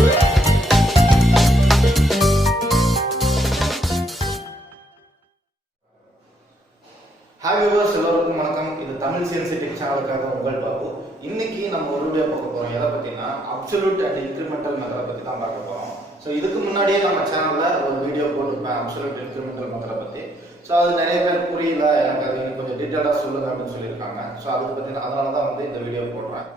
Hi viewers, எல்லோருக்கும் வணக்கம். இது தமிழ் CNC சேனலுக்காக உங்கள் பாபு. இன்னைக்கு நம்ம ஒரு வீடியோ பார்க்க போறோம். எதை பத்தினா அப்சல்யூட் அண்ட் இன்கிரிமெண்டல் மெத்தடை பத்தி தான் பார்க்க போறோம். ஸோ இதுக்கு முன்னாடியே நம்ம சேனல்ல ஒரு வீடியோ போட்டிருப்பேன் அப்சல்யூட் இன்கிரிமெண்டல் மெத்தடை பத்தி. ஸோ அது நிறைய பேர் புரியல, எனக்கு அது கொஞ்சம் டீட்டெயிலாக சொல்லுங்க அப்படின்னு சொல்லியிருக்காங்க. ஸோ அதை பத்தி அதனால தான் வந்து இந்த வீடியோ போடுறேன்.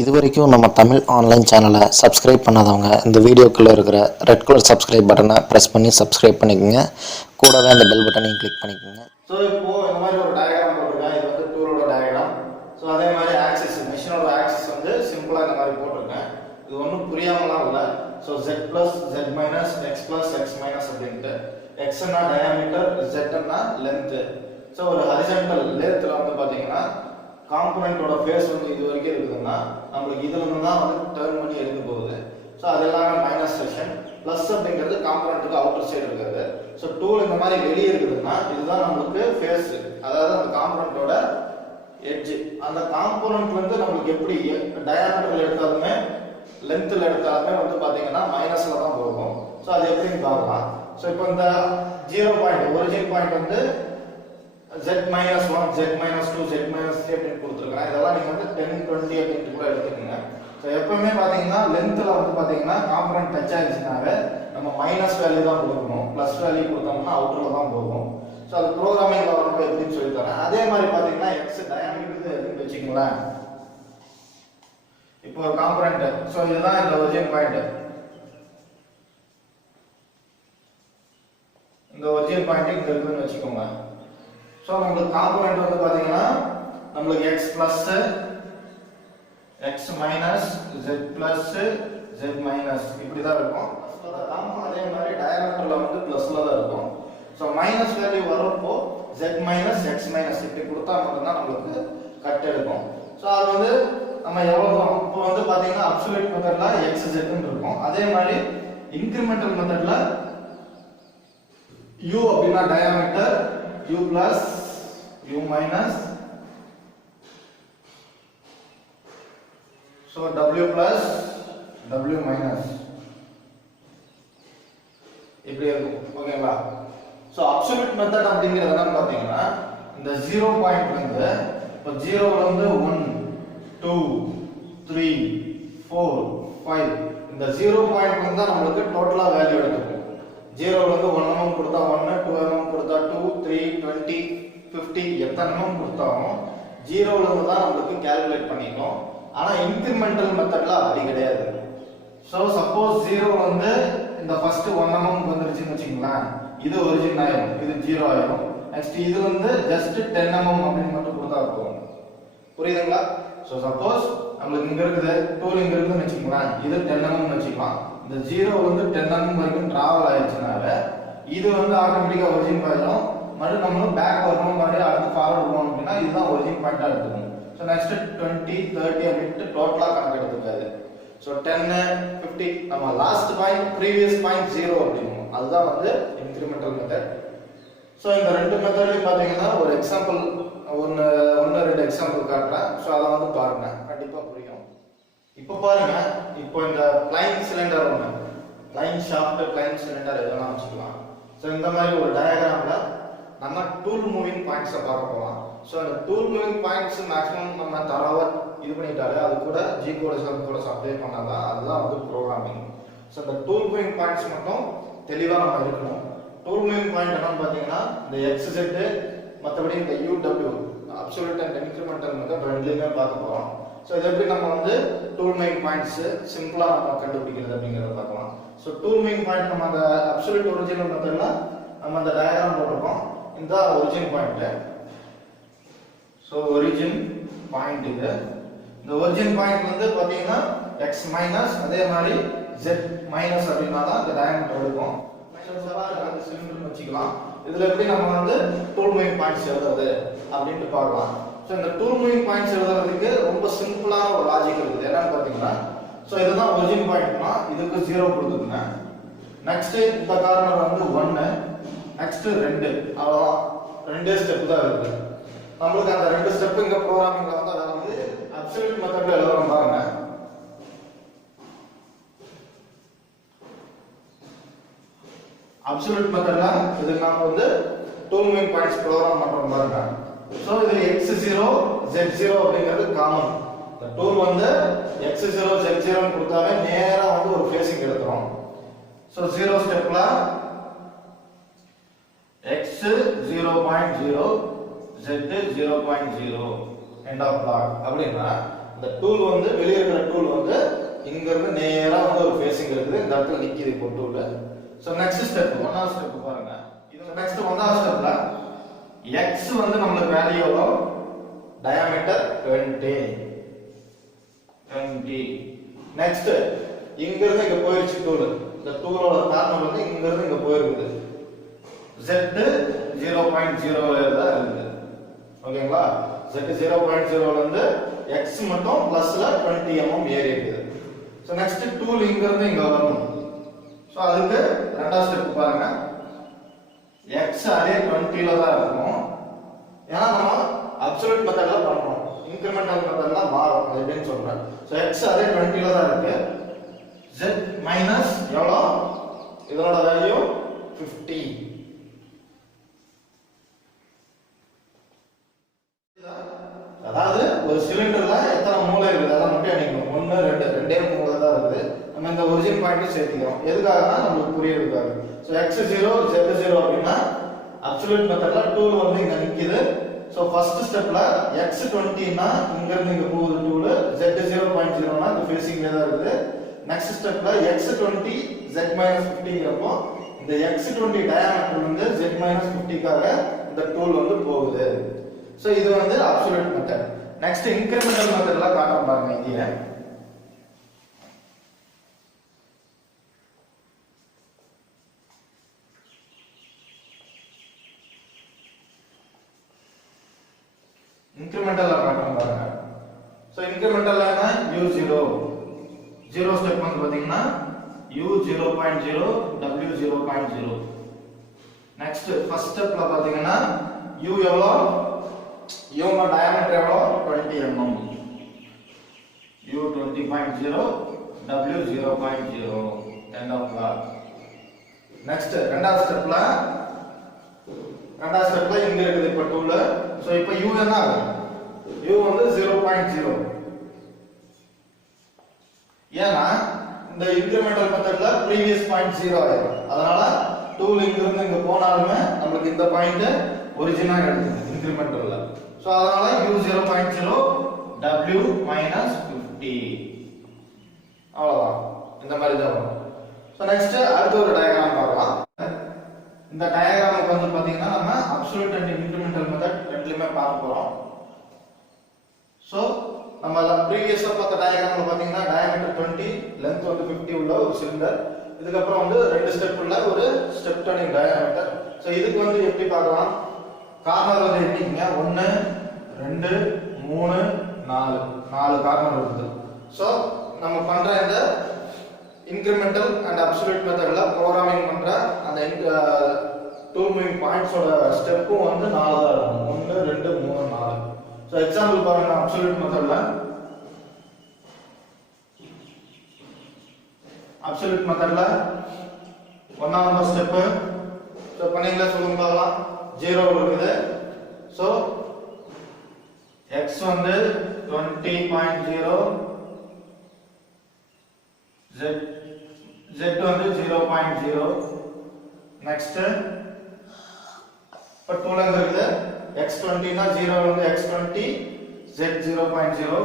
இது வரைக்கும் நம்ம தமிழ் ஆன்லைன் சேனலை சப்ஸ்கிரைப் பண்ணாதவங்க இந்த வீடியோக்குள்ளே இருக்கிற ரெட் கலர் சப்ஸ்கிரைப் பட்டனை ப்ரெஸ் பண்ணி சப்ஸ்கிரைப் பண்ணிக்கோங்க. கூடவே அந்த பெல் பட்டனையும் கிளிக் பண்ணிக்கோங்க. ஸோ இப்போ இந்த மாதிரி ஒரு டயக்ராம் போட்டிருக்கேன். இது வந்து டூலோட டயக்ராம். ஸோ அதே மாதிரி ஆக்சிஸ், மிஷினோட ஆக்சிஸ் வந்து சிம்பிளாக இந்த மாதிரி போட்டிருக்கேன். இது ஒன்றும் புரியாமலாம் இல்லை. So Z plus Z minus X plus X minus அப்படின்ட்டு Xன்னா டயாமீட்டர், Zன்னா லென்த்து. ஸோ ஒரு ஹரிசான்டல் லேத்தில் வந்து பார்த்தீங்கன்னா காம்பனண்டோட ஃபேஸ் வந்து இது வரைக்கும் இருக்குதுன்னா நம்மளுக்கு இதுல இருந்து தான் வந்து டர்ன் பண்ணி எடுக்க போகுது. ஸோ அதெல்லாம் மைனஸ் செக்ஷன். ப்ளஸ் அப்படிங்கிறது காம்பனண்ட்டுக்கு அவுட்டர் சைடு இருக்கிறது. ஸோ டூல் இந்த மாதிரி வெளியே இருக்குதுன்னா இதுதான் நம்மளுக்கு ஃபேஸ், அதாவது அந்த காம்பனண்டோட எட்ஜ். அந்த காம்பனண்ட் வந்து நம்மளுக்கு எப்படி டயாமீட்டர்ல எடுத்தாலுமே லென்த்தில் எடுத்தாலுமே வந்து பார்த்தீங்கன்னா மைனஸ்ல தான் போகும். ஸோ அது எப்படின்னு பார்க்கலாம். ஸோ இப்போ இந்த 0 பாயிண்ட் ஒரிஜின் பாயிண்ட் வந்து Z minus 1, Z minus 2, Z minus 3 அப்படின்னு கொடுத்துருக்கேன். இதெல்லாம் நீங்க வந்து 10, 20 அப்படின்னு கூட எடுத்துக்கோங்க. ஸோ எப்பவுமே பார்த்தீங்கன்னா லென்த்தில் வந்து பார்த்தீங்கன்னா காம்பனண்ட் டச் ஆயிடுச்சுனாவே நம்ம மைனஸ் வேல்யூ தான் கொடுக்கணும். ப்ளஸ் வேல்யூ கொடுத்தோம்னா அவுட்டரில் தான் போகும். ஸோ அது ப்ரோக்ராமிங் வரப்போ எப்படின்னு சொல்லி தரேன். அதே மாதிரி பார்த்தீங்கன்னா எக்ஸ் டயாமீட்டர் அப்படின்னு வச்சுக்கோங்களேன். இப்போ ஒரு காம்பனண்ட், ஸோ இதுதான் இந்த ஒரிஜின் பாயிண்ட். இந்த ஒரிஜின் பாயிண்ட் இங்க இருக்குன்னு வச்சுக்கோங்க. ஸோ நம்மளுக்கு காம்பனண்ட் வந்து பார்த்தீங்கன்னா நம்மளுக்கு x plus x minus z plus z minus இப்படி தான் இருக்கும். அதே மாதிரி டயாமீட்டர்ல வந்து பிளஸ்ல தான் இருக்கும். ஸோ மைனஸ் வேல்யூ வரப்போ z மைனஸ் x மைனஸ் இப்படி கொடுத்தா மட்டும்தான் நம்மளுக்கு கட் எடுக்கும். ஸோ அது வந்து நம்ம எவ்வளோ இப்போ வந்து பார்த்தீங்கன்னா அப்சல்யூட் மெத்தட்ல x z இருக்கும். அதே மாதிரி இன்கிரிமெண்டல் மெத்தட்ல u அப்படின்னா diameter u plus u minus, so w plus w minus இப்படி இருக்கும். ஓகேங்களா? சோ அப்சல்யூட் மெத்தட் அப்படிங்கிறது என்னன்னு பாத்தீங்கன்னா இந்த 0 பாயிண்ட் வந்து இப்போ 0 ல இருந்து 1 2 3 4 5 இந்த 0 பாயிண்ட் வந்து நமக்கு டோட்டலா வேல்யூ எடுக்கும். 0 ல இருந்து 1 mm கொடுத்தா 1, 2 mm கொடுத்தா 2, 3, 20, 50 எத்தனை mm கொடுத்தாலும் 0 ல இருந்து தான் நமக்கு கால்குலேட் பண்ணிட்டோம். ஆனா இன்கிரிமெண்டல் மெத்தட்ல அப்படி கிடையாது. சோ சப்போஸ் 0 வந்து இந்த ஃபர்ஸ்ட் 1 mm வந்துருச்சுன்னு வெச்சுங்களேன், இது ஒரிஜின் ஆயிடும், இது 0 ஆயிடும். நெக்ஸ்ட் இது வந்து ஜஸ்ட் 10 mm அப்படின்னு மட்டும் கொடுத்தா போதும். புரியுதுங்களா? சோ சப்போஸ் நமக்கு இங்க இருக்குது டூல் இங்க இருக்குன்னு வெச்சுங்களேன், இது 10 mm வெச்சுக்கலாம். இந்த 0 வந்து 10 mm வரைக்கும் டிராவல் ஆயிடுச்சுனால இது வந்து ஆட்டோமேட்டிக்கா ஒரிஜின் பாயிடும். மறுபடியும் நம்ம பேக் வரணும், மறுபடியும் அடுத்து ஃபார்வர்ட் போகணும் அப்படின்னா இதுதான் ஒரிஜின் பாயிண்டா எடுத்துக்கணும். ஸோ நெக்ஸ்ட் 20 30 அப்படின்ட்டு டோட்டலா கணக்கு எடுத்துக்காது. ஸோ 10 50 நம்ம லாஸ்ட் பாயிண்ட் ப்ரீவியஸ் பாயிண்ட் 0 அப்படிங்கும். அதுதான் வந்து இன்கிரிமெண்டல் மெத்தட். ஸோ இந்த ரெண்டு மெத்தட்லையும் பார்த்தீங்கன்னா ஒரு எக்ஸாம்பிள் ஒன்று ரெண்டு எக்ஸாம்பிள் காட்டுறேன். ஸோ அதை வந்து பாருங்க, கண்டிப்பா புரியும். இப்போ பாருங்க, இப்போ இந்த பிளைன் சிலிண்டர் ஒன்று, பிளைன் ஷாஃப்ட் பிளைன் சிலிண்டர் இதெல்லாம் வச்சுக்கலாம். ஸோ இந்த மாதிரி ஒரு டயக்ராம்ல நம்ம டூல் மூவிங் பாயிண்ட்ஸை பார்க்க போகலாம். ஸோ அந்த டூல் மூவிங் பாயிண்ட்ஸ் மேக்ஸிமம் நம்ம தரவா இது பண்ணிட்டாலே அது கூட G கோட் கூட அப்ளை பண்ணாதான் அதுதான் வந்து ப்ரோக்ராமிங். ஸோ இந்த டூல் மூவிங் பாயிண்ட்ஸ் மட்டும் தெளிவாக நம்ம இருக்கணும். டூல் மூவிங் பாயிண்ட் என்னன்னு பார்த்தீங்கன்னா இந்த XZ மற்றபடி இந்த UW absolute and incremental method ரெண்டுலையுமே பார்க்க போகிறோம். ஸோ இது எப்படி நம்ம வந்து டூல் மேக்கிங் பாயிண்ட்ஸ் சிம்பிளா நம்ம கண்டுபிடிக்கிறது அப்படிங்கறத பார்க்கலாம். ஸோ டூல் மேக்கிங் பாயிண்ட் நம்ம அந்த அப்சல்யூட் ஒரிஜினல் மெத்தட்ல நம்ம அந்த டயக்ராம் போட்டிருக்கோம். இந்த origin point. So origin point இது. இந்த ஒரிஜின் பாயிண்ட் வந்து பாத்தீங்கன்னா x மைனஸ் அதே மாதிரி z மைனஸ் அப்படின்னா தான் இந்த டயமீட்டர் எடுக்கும். அந்த சிலிண்டர் வச்சுக்கலாம். இதுல எப்படி நம்ம வந்து டூல் மேக்கிங் பாயிண்ட்ஸ் எழுதுறது அப்படின்ட்டு பார்க்கலாம். ஸோ இந்த டூல் மூவிங் பாயிண்ட்ஸ் எழுதுறதுக்கு ரொம்ப சிம்பிளான ஒரு லாஜிக் இருக்குது. என்னன்னு பார்த்தீங்கன்னா, ஸோ இதுதான் ஒரிஜின் பாயிண்ட்னா இதுக்கு 0 கொடுத்துருங்க. நெக்ஸ்ட் இந்த கார்னர் வந்து 1, நெக்ஸ்ட் 2, அவ்வளோதான். ரெண்டே ஸ்டெப் தான் இருக்கு. நம்மளுக்கு அந்த ரெண்டு ஸ்டெப் இங்க ப்ரோக்ராமிங்ல வந்து அதை வந்து அப்சல்யூட் மெத்தட்ல எழுதுறோம் பாருங்க. அப்சல்யூட் மெத்தட்ல இதுக்கு நாம வந்து டூல் மூவிங் பாயிண்ட்ஸ் ப்ரோகிராம் பண்றோம் பாருங்க. சோ இது x0 z0 அப்படிங்கிறது காமன். இந்த டூல் வந்து x0 z0 ன்னு கொடுத்தாவே நேரா வந்து ஒரு ஃபேசிங் எடுத்துரும். சோ 0 ஸ்டெப்ல x 0.0 z 0.0 end of block அப்படினா இந்த டூல் வந்து வெளிய இருக்கிற டூல் வந்து இங்க இருந்து நேரா வந்து ஒரு ஃபேசிங் இருக்குது. இந்த இடத்துல நிக்குது இப்போ டூல். சோ நெக்ஸ்ட் ஸ்டெப் ஒன்னாவது ஸ்டெப் பாருங்க. இது நெக்ஸ்ட் ஒன்னாவது ஸ்டெப்ல x வந்து நமக்கு வேல்யூ எவ்வளோ diameter 20. நெக்ஸ்ட் இங்க இருந்து இங்க போயிருச்சு டூல். இந்த டூலோட கார்னர் வந்து இங்க இருந்து இங்க போயிருக்குது. z 0.0 ல தான் இருக்குது. ஓகேங்களா? z 0.0 ல இருந்து x மட்டும் பிளஸ்ல 20 mm ஏறி இருக்குது. சோ நெக்ஸ்ட் டூல் இங்க இருந்து இங்க வரணும். சோ அதுக்கு ரெண்டாவது ஸ்டெப் பாருங்க. x அதே 20 ல தான் இருக்கும். ஏன்னா நம்ம அப்சல்யூட் மெத்தட்ல பண்றோம். இன்கிரிமெண்டல் மெத்தட்ல மாறும். அது எப்படின்னு சொல்றேன். சோ x அதே 20 ல தான் இருக்கு. z மைனஸ் எவ்வளோ? இதோட வேல்யூ 50. அதாவது ஒரு சிலிண்டர்ல எத்தனை மூலை இருக்குது அத மட்டும் எண்ணிக்கணும். 1 2 ரெண்டே மூலை தான் இருக்குது. நம்ம இந்த ஒரிஜின் பாயிண்ட் சேர்த்துக்கிறோம். எதுக்காகனா நமக்கு புரியறதுக்காக. சோ x0 z0 அப்படினா அப்சல்யூட் மெத்தட்ல டூல் வந்து இங்க நிக்குது. சோ ஃபர்ஸ்ட் ஸ்டெப்ல x20 னா இங்க இருந்து இங்க போகுது டூல். z0.0 னா இந்த ஃபேசிங்ல தான் இருக்குது. நெக்ஸ்ட் ஸ்டெப்ல x20 z-50 ங்கறப்போ இந்த x20 டயாமீட்டர் வந்து z-50 க்காக இந்த டூல் வந்து போகுது. சோ இது வந்து அப்சல்யூட் மெத்தட். நெக்ஸ்ட் இன்கிரிமெண்டல் மெத்தட்ல காட்றோம் பாருங்க இங்க. இன்கிரிமெண்டல்ல காட்றோம் பாருங்க. சோ இன்கிரிமெண்டல்ல என்ன u0 0 ஸ்டெப் வந்து பாத்தீங்கன்னா u0.0 w0.0. நெக்ஸ்ட் ஃபர்ஸ்ட் ஸ்டெப்ல பாத்தீங்கன்னா u எவ்வளோ? u ங்க டயாமீட்டர் எவ்வளோ? 20 mm. u 20.0 w 0.0 end of block. Next ரெண்டாவது ஸ்டெப்ல இங்க இருக்குது இப்ப டூல். சோ இப்போ u என்ன ஆகும்? u வந்து 0.0. ஏன்னா இந்த இன்கிரிமெண்டல் மெத்தட்ல ப்ரீவியஸ் பாயிண்ட் 0 ஆயிடும். அதனால டூல் இங்க இருந்து இங்க போனாலுமே நமக்கு இந்த பாயிண்ட் ஒரிஜினா எடுத்துக்கும் இன்கிரிமெண்டல்ல. சோ அதனால u 0.0 w minus 50. அவ்வளவுதான். இந்த மாதிரி தான் வரும். சோ நெக்ஸ்ட் அடுத்த ஒரு டயகிராம் பார்க்கலாம். இந்த டயகிராமுக்கு வந்து பாத்தீங்கன்னா நம்ம அப்சல்யூட் அண்ட் இன்கிரிமெண்டல் மெத்தட் ரெண்டுலயுமே பார்க்க போறோம். சோ நம்ம ப்ரீவியஸா பார்த்த டயகிராம்ல பாத்தீங்கன்னா டயாமீட்டர் 20 லெந்த் வந்து 50 உள்ள ஒரு சிலிண்டர். இதுக்கு அப்புறம் வந்து ரெண்டு ஸ்டெப் உள்ள ஒரு ஸ்டெப் டர்னிங் டயாமீட்டர். சோ இதுக்கு வந்து எப்படி பார்க்கலாம்? கார்னர் வந்து எண்ணிக்கங்க. 1 2 3 4 4 கார்னர் இருக்குது. சோ நம்ம பண்ற இந்த இன்கிரிமெண்டல் அண்ட் அப்சல்யூட் மெத்தட்ல ப்ரோகிராமிங் பண்ற அந்த டூல் மூவிங் பாயிண்ட்ஸோட ஸ்டெப்பும் வந்து 4 தான் இருக்கும். 1 2 3 4. சோ எக்ஸாம்பிள் பாருங்க. அப்சல்யூட் மெத்தட்ல ஒன்னாவது நம்பர் ஸ்டெப். சோ பண்ணீங்களா சொல்லுங்க பார்க்கலாம். 0 இருக்குது. சோ x வந்து 20.0 z வந்து 0.0. நெக்ஸ்ட் இப்ப டூல் எங்க இருக்குது? x20 னா 0 வந்து x20 z 0.0.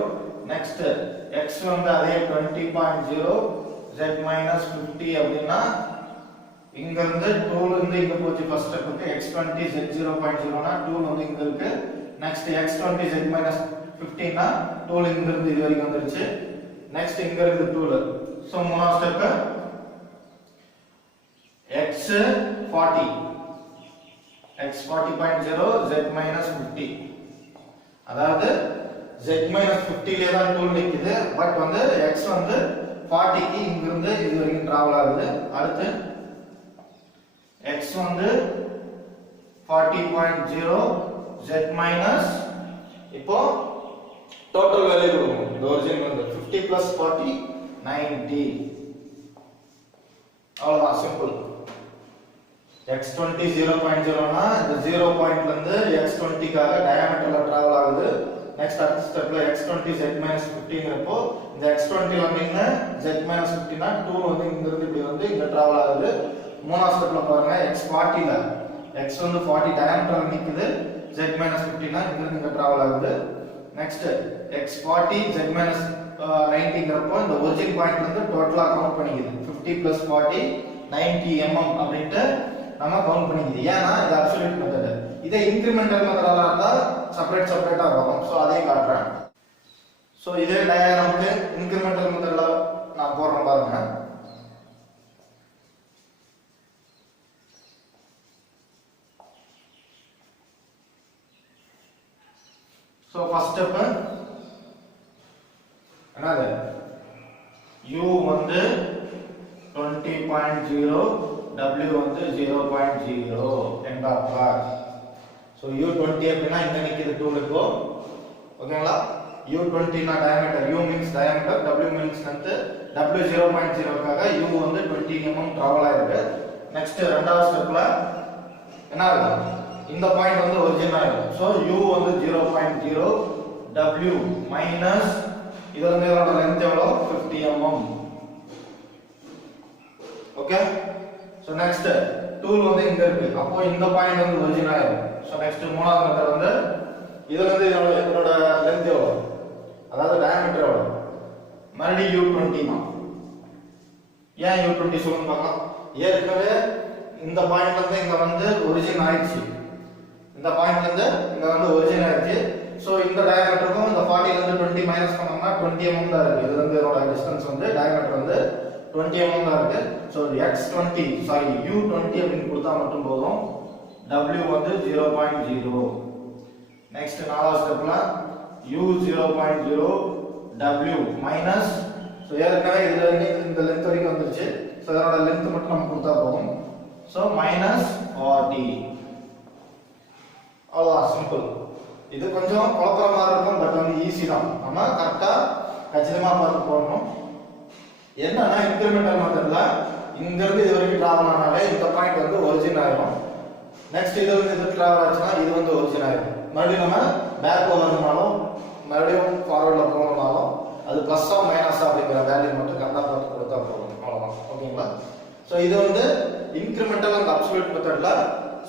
நெக்ஸ்ட் x வந்து அதே 20.0 z minus 50 அப்படினா இங்க இருந்து டூல் இருந்து இங்க போச்சு ஃபர்ஸ்ட் ஸ்டெப்புக்கு. x20 z 0.0 னா டூல் வந்து இங்க இருக்கு. நெக்ஸ்ட் x20 z minus 50 னா டூல் இங்க இருந்து இது வரைக்கும் வந்துருச்சு. நெக்ஸ்ட் இங்க இருக்கு டூல். சோ மூணாவது step x40 x40.0 z minus 50. அதாவது z minus 50 ல தான் டூல் நிக்குது. பட் வந்து x வந்து 40 க்கு இங்க இருந்து இது வரைக்கும் டிராவல் ஆகுது. அடுத்து x வந்து 40.0 z minus இப்போ டோட்டல் வேல்யூ கொடுக்கணும். இந்த ஒரிஜின் வந்து 50 plus 40 90. அவ்வளவுதான், சிம்பிள். x20 0.0னா இந்த 0 பாயிண்ட்ல இருந்து x20 காக டயாமீட்டர்ல டிராவல் ஆகுது. நெக்ஸ்ட் அடுத்த ஸ்டெப்ல x20 z-15ங்கறப்போ இந்த x20 வந்தீங்கன்னா z-15 னா 2 வந்து இங்க இருந்து இப்படி வந்து இங்க டிராவல் ஆகுது. மூணாவது ஸ்டெப்ல பாருங்க x40 ல x வந்து 40 டயாமீட்டர்ல நிக்குது, z-15 னா இங்க இருந்து இங்க டிராவல் ஆகுது. நெக்ஸ்ட் x40 z-90ங்கறப்போ இந்த ஒரிஜின் பாயிண்ட்ல இருந்து டோட்டலா கவுண்ட் பண்ணிக்குது. 50 + 40 90 mm அப்படிட்டு நம்ம கவுண்ட் பண்ணிக்குது. ஏன்னா இது அப்சல்யூட் மெத்தட். இதே இன்கிரிமெண்டல் மெத்தடா இருந்தா செப்பரேட்டா வரும். சோ அதையும் காட்டுறேன். சோ இதே டயகிராமுக்கு இன்கிரிமெண்டல் மெத்தட்ல நான் போடுறேன் பாருங்க. சோ ஃபர்ஸ்ட் ஸ்டெப் என்னது, u வந்து 20.0, w வந்து 0.0 end of class. so u20 அப்படினா இங்க நிக்குது 2 லுக்கு. ஓகேங்களா? u20 னா diameter, u means diameter, w means length. w 0.0 காக u வந்து 20 mm டிராவல் ஆயிருக்கு. நெக்ஸ்ட் இரண்டாவது ஸ்டெப்ல என்ன ஆகும், இந்த பாயிண்ட் வந்து ஒரிஜின் ஆகும். சோ u வந்து 0.0, w மைனஸ் இது வந்து இதோட லெந்த் எவ்வளவு 50 mm. Okay. So next tool வந்து இங்க இருக்கு. அப்போ இந்த பாயிண்ட் வந்து ஒரிஜின் ஆயிடும். சோ நெக்ஸ்ட் மூணாவது மெத்தட் வந்து இதுல இருந்து இதோட லெந்த் எவ்வளவு, அதாவது டயாமீட்டர் எவ்வளவு, மறுபடியும் u20 தான். ஏன் u20 சொல்லுங்க பார்க்கலாம். ஏற்கனவே இந்த பாயிண்ட்ல இருந்து இங்க வந்து ஒரிஜின் ஆயிடுச்சு, இந்த பாயிண்ட்ல இருந்து இங்க வந்து ஒரிஜின் ஆயிடுச்சு. சோ இந்த டயாமீட்டருக்கும் இந்த 40 ல இருந்து 20 மைனஸ் பண்ணோம்னா 20 mm தான் இருக்கு. இதுல இருந்து இதோட டிஸ்டன்ஸ் வந்து டயாமீட்டர் வந்து 20 mm தான் இருக்கு. சோ x20 சாரி u20 அப்படினு கொடுத்தா மட்டும் போதும். w வந்து 0.0. நெக்ஸ்ட் நாலாவது ஸ்டெப்ல u 0.0, w மைனஸ் சோ ஏற்கனவே இதுல இருந்து இந்த லெந்த் வரைக்கும் வந்துருச்சு. சோ இதோட லெந்த் மட்டும் நம்ம கொடுத்தா போதும். சோ -40. அவ்வளவுதான், சிம்பிள். இது கொஞ்சம் குழப்பற மாதிரி இருக்கும், பட் வந்து ஈஸி தான். நம்ம கரெக்டா கச்சிதமா பார்த்து போடணும். என்னன்னா இன்கிரிமெண்டல் மெத்தட்ல இங்க இருந்து இது வரைக்கும் டிராவல் ஆனாலே இந்த பாயிண்ட் வந்து ஒரிஜின் ஆயிடும். நெக்ஸ்ட் இதுல இருந்து இது டிராவல் ஆச்சுன்னா இது வந்து ஒரிஜின் ஆயிடும். மறுபடியும் நம்ம பேக்ல வரணும்னாலும் மறுபடியும் ஃபார்வர்ட்ல போகணும்னாலும் அது பிளஸ்ஸா மைனஸா அப்படிங்கிற வேல்யூ மட்டும் கரெக்டா பார்த்து கொடுத்தா போதும். அவ்வளவுதான். ஓகேங்களா? சோ இது வந்து இன்கிரிமெண்டல் அண்ட் அப்சல்யூட் மெத்தட்ல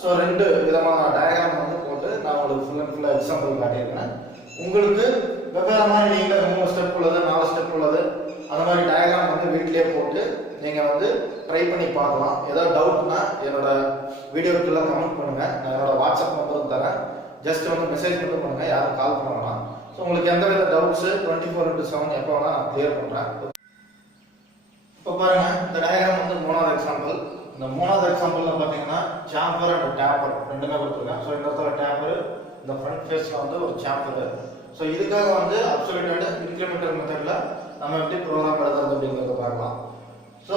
சோ ரெண்டு விதமான டயகிராம் வந்து போட்டு நான் உங்களுக்கு ஃபுல் அண்ட் ஃபுல்லா எக்ஸாம்பிள் காட்டியிருக்கேன். உங்களுக்கு வெவ்வேறு மாதிரி நீங்க 3 ஸ்டெப் உள்ளது 4 ஸ்டெப் உள்ளது அந்த மாதிரி டயகிராம் வந்து வீட்லயே போட்டு நீங்க வந்து ட்ரை பண்ணி பார்க்கலாம். ஏதாவது டவுட்னா என்னோட வீடியோக்குள்ள கமெண்ட் பண்ணுங்க. நான் என்னோட வாட்ஸ்அப் நம்பரும் தரேன். ஜஸ்ட் வந்து மெசேஜ் மட்டும் பண்ணுங்க, யாரும் கால் பண்ண வேணாம். ஸோ உங்களுக்கு எந்த வித டவுட்ஸ் 24/7 எப்போ வேணா நான் கிளியர் பண்றேன். இப்போ பாருங்க, இந்த டயகிராம் வந்து மூணாவது எக்ஸாம்பிள். இந்த மூணாவது எக்ஸாம்பிள்ல பாத்தீங்கன்னா சாம்பர் அண்ட் டேப்பர் ரெண்டுமே கொடுத்துருக்கேன். ஸோ இந்த இடத்துல டேப்பர், இந்த ஃப்ரண்ட் ஃபேஸ்ல வந்து ஒரு சாம்பர். ஸோ இதுக்காக வந்து அப்சல்யூட் அண்ட் இன்கிரிமெண்டல் மெத்தட்ல நம்ம எப்படி ப்ரோக்ராம் எழுதுறது அப்படிங்கறத பார்க்கலாம். ஸோ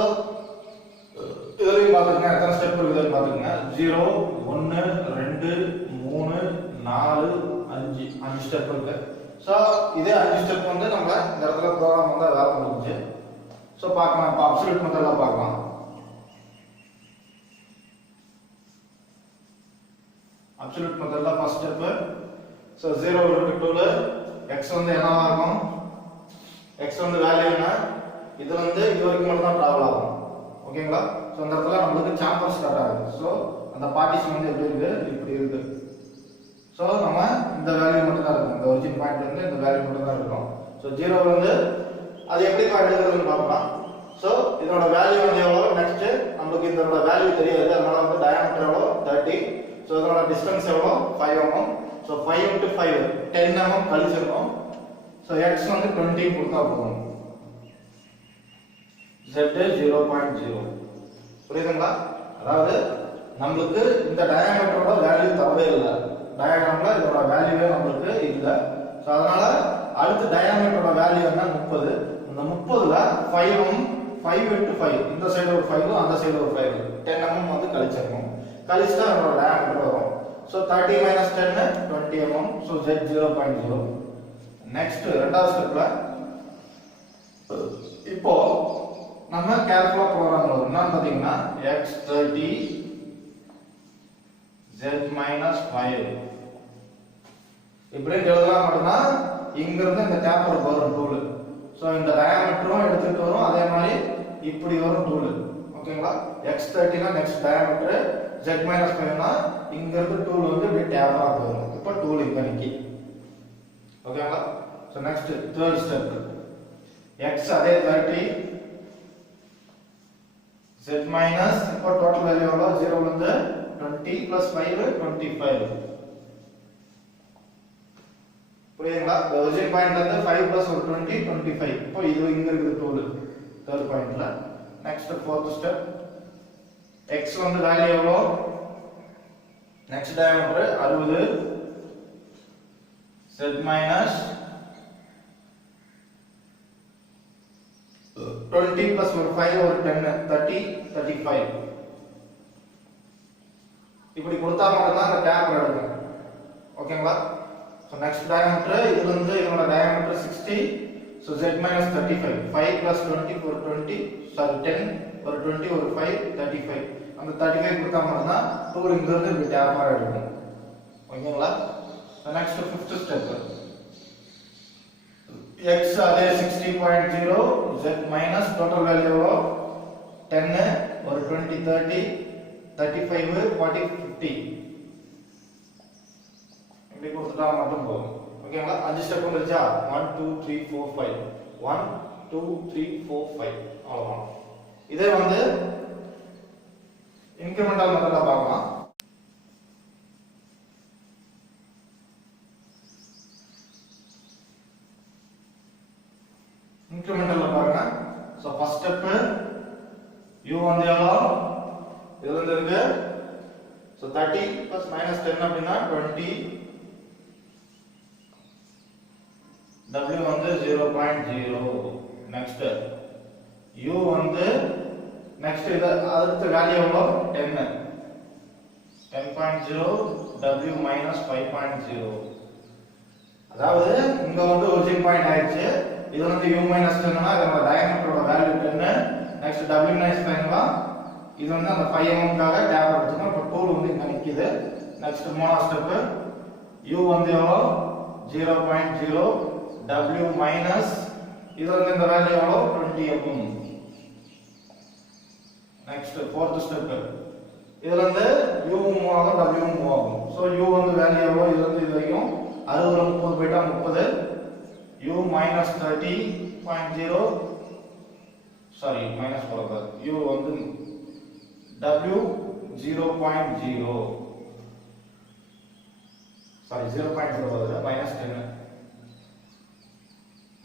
இதுலயும் பாத்துக்கங்க, எத்தனை ஸ்டெப் இருக்குதுன்னு பாத்துக்கங்க. 0 1 2 3 4 5 ஸ்டெப் இருக்கு. ஸோ இதே 5 ஸ்டெப் வந்து நம்ம இந்த இடத்துல ப்ரோக்ராம் வந்து வேலை முடிஞ்சு. ஸோ பார்க்கலாம், இப்போ அப்சல்யூட் மெத்தட்ல பார்க்கலாம். அப்சல்யூட் மெத்தட்ல ஃபர்ஸ்ட் ஸ்டெப். சோ 0 இருக்கு 2 ல x வந்து என்னவா இருக்கும், x வந்து வேல்யூ என்ன, இது வந்து இது வரைக்கும் மட்டும் தான் டிராவல் ஆகும். ஓகேங்களா? சோ இந்த இடத்துல நமக்கு சாம்பர் ஸ்டார்ட் ஆகுது. சோ அந்த பார்ட்டிஷன் வந்து எப்படி இருக்கு, இப்படி இருக்கு. சோ நம்ம இந்த வேல்யூ மட்டும் தான் இருக்கும், இந்த ஒரிஜின் பாயிண்ட்ல இருந்து இந்த வேல்யூ மட்டும் தான் இருக்கும். சோ 0 வந்து அது எப்படி எழுதுறதுன்னு பார்க்கலாம். சோ இதோட வேல்யூ வந்து எவ்வளவு, நெக்ஸ்ட் நமக்கு இதோட வேல்யூ தெரியாது, அதனால வந்து டயாமீட்டர் எவ்வளவு 30. சோ இதோட டிஸ்டன்ஸ் எவ்வளவு 5 mm. சோ 5 into 5 10 mm கழிச்சிரணும். சோ x வந்து 20 கொடுத்தா போதும். z 0.0. புரியுதுங்களா? அதாவது நமக்கு இந்த டயாமீட்டரோட வேல்யூ தரவே இல்லை, டயகிராம்ல இதோட வேல்யூவே நமக்கு இல்ல. சோ அதனால அடுத்து டயாமீட்டரோட வேல்யூ என்ன 30. அந்த 30ல 5 mm 5 into 5 இந்த சைடு ஒரு 5 அந்த சைடு ஒரு 5 10 mm வந்து கழிச்சிரணும். கழிச்சா நம்மளோட டயாமீட்டர் வரும். So 30 minus 10 20 mm. So z 0.0. Next இரண்டாவது ஸ்டெப்ல இப்போ நம்ம கேல்குலேட் ப்ரோகிராம் எழுதணும். என்ன பாத்தீங்கன்னா x30 z minus 5. இப்படி எழுதலாம் மட்டும்னா இங்க இருந்து இந்த டேப்பர் வரும் டூல். சோ இந்த டயாமீட்டரும் எடுத்துட்டு வரும், அதே மாதிரி இப்படி வரும் டூல். ஓகேங்களா? x30 னா நெக்ஸ்ட் டயாமீட்டர், z minus 5 னா இங்க இருந்து டூல் வந்து இப்படி டேப்பரா வரும். இப்போ டூல் இங்க நிக்கி. ஓகேங்களா? So next third step. x அதே 30, z minus இப்போ டோட்டல் வேல்யூ எவ்வளவு? 0 ல இருந்து 20 plus 5 25. புரியுதுங்களா? the origin point ல இருந்து 5 plus 20 25. இப்போ இது இங்க இருக்குது டூல் தேர்ட் பாயிண்ட்ல. Next fourth step. x வந்து வேல்யூ எவ்வளவு? Next diameter 60, z minus 20 plus 5 or 10 30 35. இப்படி கொடுத்தா மட்டும் தான் அந்த டேப்பர் எடுக்கும். ஓகேங்களா? சோ நெக்ஸ்ட் டயாமீட்டர் இதுல இருந்து இதோட diameter 60, so z minus 35. 5 plus 20 for 20, sorry 10 ஒரு 20 ஒரு 5 35. அந்த 35 கொடுத்தா மட்டும் தான் டூல் இங்க இருந்து இப்படி டேப்பர் எடுக்கும். ஓகேங்களா? So next fifth step. x அதே 60.0, z minus total value எவ்வளோ? 10 ஒரு 20 30 35 40 50. இப்படி கொடுத்துட்டா மட்டும் போதும். ஓகேங்களா? 5 ஸ்டெப் வந்துருச்சா? 1 2 3 4 5. 1 2 3 4 5. அவ்வளவுதான். இதே வந்து இன்கிரிமெண்டல் மெத்தட்ல பார்க்கலாம். இன்கிரிமெண்டல்ல பாருங்க. சோ ஃபர்ஸ்ட் ஸ்டெப் u வந்து எவ்வளோ? இது வந்து இருக்கு. சோ 30 plus minus 10 அப்படினா 20. w வந்து 0.0. நெக்ஸ்ட் u வந்து நெக்ஸ்ட் இது அடுத்த வேல்யூ எவ்வளோ? 10. 10.0 w minus 5.0. அதாவது இங்க வந்து origin point ஆயிடுச்சு. இது வந்து u minus 10 னா இதோட டயாமீட்டரோட வேல்யூ 10. நெக்ஸ்ட் w minus 5 னா இது வந்து அந்த 5 mm காக டேப்பர் எடுத்துக்கணும். இப்போ டூல் வந்து இங்க நிக்குது. நெக்ஸ்ட் மூணாவது ஸ்டெப். u வந்து எவ்வளோ? 0.0 w minus இது வந்து இந்த வேல்யூ எவ்வளோ? 20 mm. Next fourth step. இதுல இருந்து u மூவ் ஆகும், w மூவ் ஆகும். சோ u வந்து வேல்யூ எவ்வளோ? இது வந்து இது வரைக்கும் 60 ல 30 போய்ட்டா 30. u minus 30.0, சாரி மைனஸ் போடக்கூடாது. u வந்து w 0.0, சாரி 0.0 வருது, மைனஸ் 10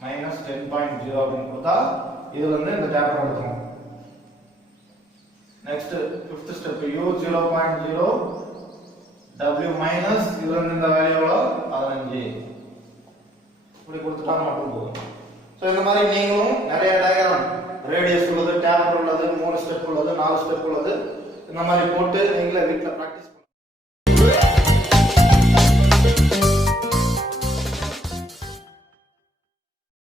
மைனஸ் 10.0 அப்படின்னு கொடுத்தா இதுல இருந்து இந்த டேப்பர் எடுக்கணும். Next fifth step. u 0.0 w minus இதுல இருந்து இந்த வேல்யூ எவ்வளோ? 15. இப்படி கொடுத்துட்டா மட்டும் போதும். சோ இந்த மாதிரி நீங்களும் நிறைய டயகிராம், ரேடியஸ் உள்ளது, டேப்பர் உள்ளது, 3 ஸ்டெப் உள்ளது, 4 ஸ்டெப் உள்ளது, இந்த மாதிரி போட்டு நீங்களே வீட்ல பிராக்டிஸ்